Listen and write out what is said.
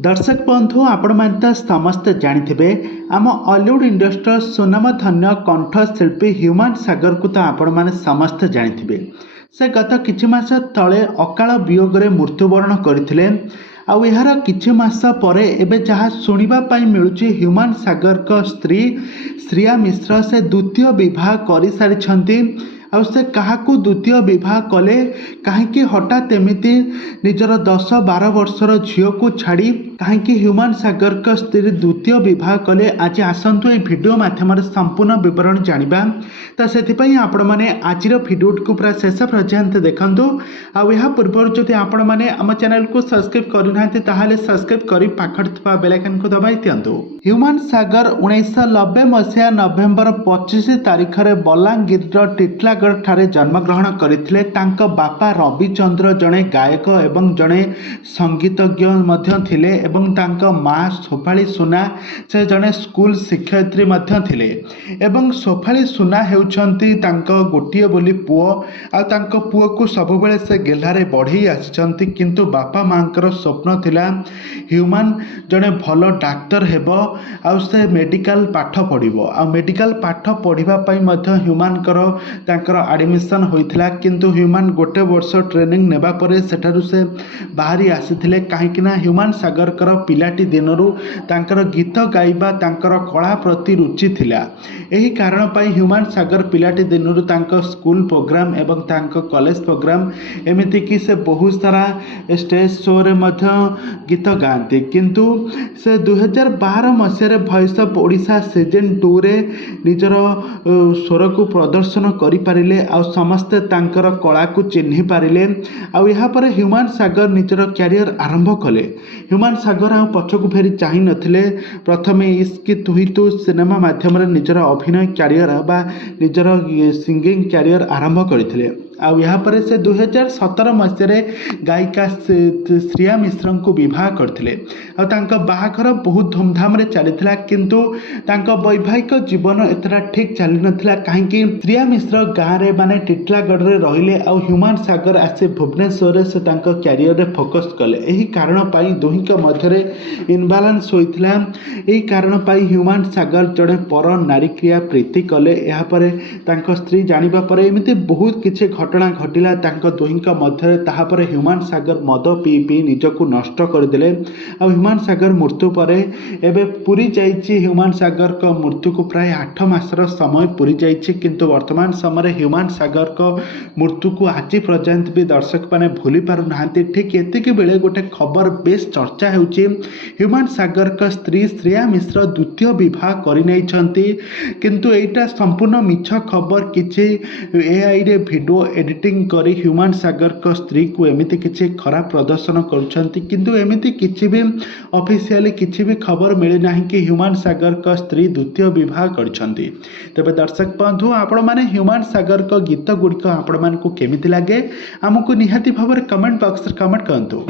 दर्शक बंधु आपण तो समस्ते जानिथिबे आम हॉलीवुड इंडस्ट्री सुनामधन्य कंठशिल्पी ह्यूमान सागर को तो आपण मैंने समस्ते जानिथिबे। से गत किछि मास तले अकाल वियोगरे मृत्युवरण करथिले। आउ यार किछि मास परे एबे जहाँ सुनिबा पाई मिलुछि ह्यूमान सागर को स्त्री श्रिया मिश्र से द्वितीय विवाह कर सारी आउ से काहाकू द्वितीय विवाह कले कहीं हठात एमती निजर 10-12 वर्षर झील को छाड़ी कहीं ह्यूमान सागर का स्त्री द्वितीय विवाह कले। आज आसतु ये वीडियो माध्यम संपूर्ण विवरण जानिबा। तो से आपण मैंने आज वीडियो को पूरा शेष पर्यंत देखंतु। आउ या पूर्व जदि आपण मैंने आम चैनल को सब्सक्राइब करना ताहले सब्सक्राइब कर पाखर बेल आइकन को दबाई दिंतु। ह्यूमान सागर 1990 मसीहा नवेम्बर 25 तारिख में बलांगीर टिटलागढ़ ठारे जन्मग्रहण करथिले। तांका बापा रविचंद्र जड़े गायक एवं जड़े संगीतज्ञ मध्य थिले एवं तांका माँ सोफाली सुना से जड़े स्कूल शिक्षयित्री मध्य थिले। एवं सोफाली सुना हेउछंती तांका गोटिए बोली पुओ आ तांका पुओ को सबुबेले से गेल्हारे बढ़ई आसिचंती। किंतु बापा मांकर स्वप्न थिला ह्यूमान जड़े भल डाक्टर हेबो आ से मेडिकल पाठ पढ़िबो। आ मेडिकल पाठ पढ़िबा पई मध्य ह्यूमान कर तांकर एडमिशन होइथिला। किंतु ह्यूमान गोटे वर्ष ट्रेनिंग नेबा परे सेठारु से बाहरी आसीथिले। काहेकि ना ह्यूमान सागर कर पिलाटी दिनरु तांकर गीत गाइबा तांकर कला प्रति रुचि थिला। एही कारण पाई ह्यूमान सागर पिलाटी दिनरु तांकर स्कूल प्रोग्राम एवं तांकर कॉलेज प्रोग्राम एमिति कि से बहुत सारा स्टेज शो रे मध्य गीत गाते। किंतु से 2012 मसीह वॉइस ऑफ ओडिशा सीजन 2 रे निजर स्वर को प्रदर्शन करि पारिले। आ समस्ते तांकर कला को चिन्हि पारिले। आ यहाँ पर ह्यूमान सागर निजर कैरियर आरंभ कले। ह्यूमान सागर आ पछकु फेरी चाहि नथिले। प्रथमे इश्क तू ही तू सिनेमा माध्यम निजर अभिनय कैरियर बा निजर सिंगिंग कैरियर आरंभ करथिले। आ यहाँ पर से 2017 मसीह गायिका श्रिया मिश्र को विवाह करथिले। आ तांका बाहाघर बहुत धूमधाम रे चलीथिला। किंतु तांका वैवाहिक जीवन एतरा ठीक चली नथिला। काहेकि श्रिया मिश्र गाँव रे माने टिटलागढ़ रे रहिले आ ह्यूमान सागर आसे भुवनेश्वर रे से तांका कैरियर रे फोकस कले। एही कारण पाई दुहिक मध्यरे इनबालांस होइथिला। एही कारण पाई ह्यूमान सागर जड़े पर नारी क्रिया प्रीति कले। यहाँ पर तांका स्त्री जानिबा परे एमिति बहुत किछि घटना घटिला तांका दुहिक मध्यरे। ताहा पर ह्यूमान सागर मद पी पी निजको नष्ट करदेले। आ ह्यूमान सागर मृत्यु पर एबे पूरी जाइछि। ह्यूमान सागर का मृत्यु को प्राय 8 मासर समय पूरी जाइछि। किंतु वर्तमान समय ह्यूमान सागर का मृत्यु को आज पर्यंत भी दर्शक माने भूली पारु नाहांती। ठीक एतिके बेले गोटे खबर बेस चर्चा हेउछि। ह्यूमान सागर का स्त्री श्रिया मिश्र द्वितीय विवाह करि नैछंती। किंतु एटा संपूर्ण मिछ खबर। किछि एआई रे वीडियो एडिटिंग करी ह्यूमान सागर का स्त्री को एमिति किछि खराब प्रदर्शन करुछंती। किंतु एमिति किछि भी ऑफिशियली किछि भी खबर मिले नाही कि ह्यूमान सागर का स्त्री द्वितीय विवाह करछंती। तबे दर्शक बंधु आपण माने ह्यूमान सागर का गीत गुड़िक आपण मान को केमिति लागे आमको निहाती भाव कमेंट बॉक्स रे कमेंट करंतु।